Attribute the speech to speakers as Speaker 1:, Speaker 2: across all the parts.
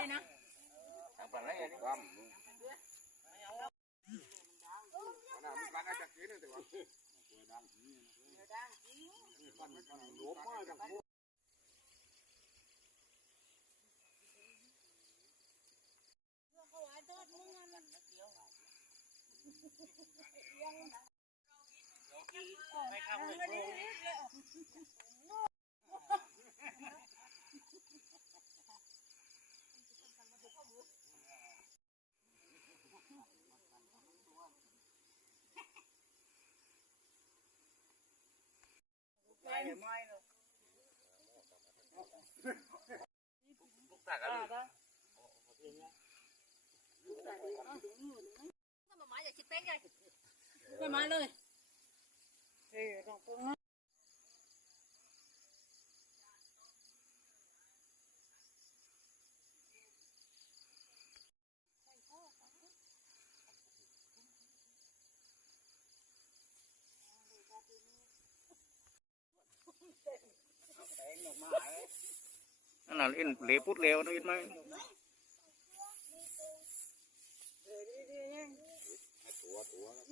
Speaker 1: ร่ำมันน่ะมันปันอาจจะกินแต่ว่าหลวมมากจัง
Speaker 2: ไปมาเลยเออตรงตรงนั้น
Speaker 3: นั่นน่ะเอ็นเหลวพุดเหลวนะเห็นไหม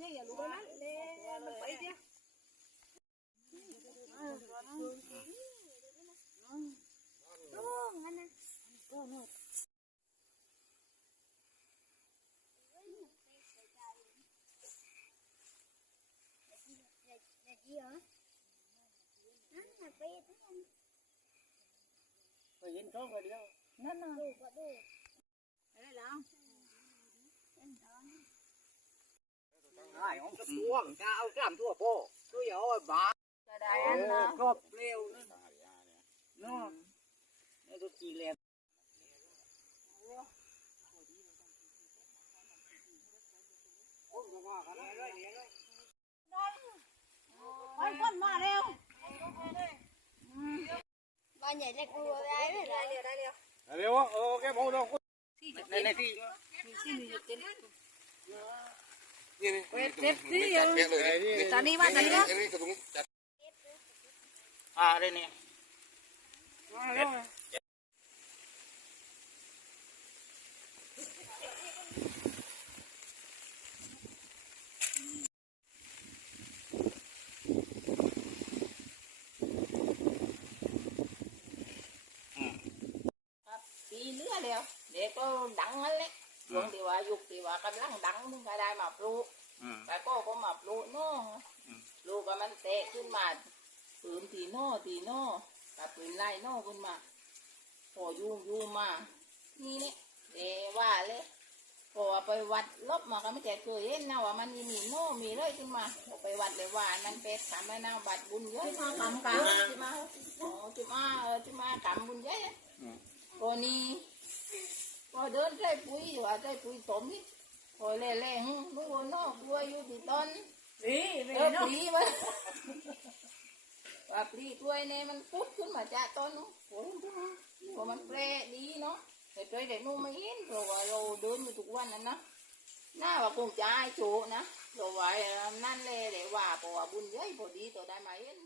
Speaker 2: นี่อย่ารู้นะเลยมันไปเดียว
Speaker 3: ไปเห็นท้องกันเดียวนั่นน่ะ
Speaker 4: ใช่ของกระทรวงจะเอากล้ามทั่วโพตัวอย่าเอาไอ้บา
Speaker 2: ได้อันนะ
Speaker 4: ครบเร็วนั่นเนาะไอ้ตัวจีแล
Speaker 2: ไปคนมาเร็ว
Speaker 5: บ้าน ใหญ่เล็กกลัวได้เลยได้เร็วได้เร็ว
Speaker 1: เร็วโอเคพอแล้ว
Speaker 3: ในในที่
Speaker 2: นี่จะม
Speaker 1: นี่นี่
Speaker 2: เจ็บที่อะ
Speaker 1: แกะเลยนี่
Speaker 2: ตอนนี้ว่าตอนนี้ว่า
Speaker 1: นี่กระตุ้งจัด
Speaker 3: อ่าเรนี่ย
Speaker 2: มาเร็ว
Speaker 6: ปี เนื้อแล้วเด็กก็ดังนั่นแหละช่วงที่ว่ายุคที่ว่ากำลังดังมึงก็ได้มาปลูก
Speaker 3: อืม
Speaker 6: แต่ก็ก็มาปลูกเนาะ
Speaker 3: อืม
Speaker 6: ปลูกก็มันแตกขึ้นมาปืนตีโน่ตีโน่กับปืนไล่โน่ขึ้นมาพอยุ่งยุ่งมา นี่เนี่ยเดว่าเลยพอไปวัดลบมาก็ไม่ใจเคยเห็นนะว่ามันมีมีโน่มีเลยขึ้นมาพอไปวัดเลยว่ามันเป็นทำให้นาบัตรบุญเยอะมากำกำที่มาอ๋อที่มาเออที่มากำบุญเยอะก็นี่พอ เดินใส่ปุ๋ยว่าใส่ปุ๋ยสมนี่พอเล่เล่หึมึงโอนนอกกลัวอยู่ที่ต้น
Speaker 2: นี่
Speaker 6: เออปลีมันว่าปลีกล้วยเนี่ยมันพุดขึ้นมาจากต้นนู้นโอ้ยพอมันแปรดีเนาะแต่ตัวเด็กนู้นไม่เห็นเพราะว่าเราเดินอยู่ทุกวันนั้นนะหน้าว่าคงจะให้โชว์นะเพราะว่านั่นเลยเลยว่าเพราะว่าบุญเยอะพอดีตัวได้มาเห็น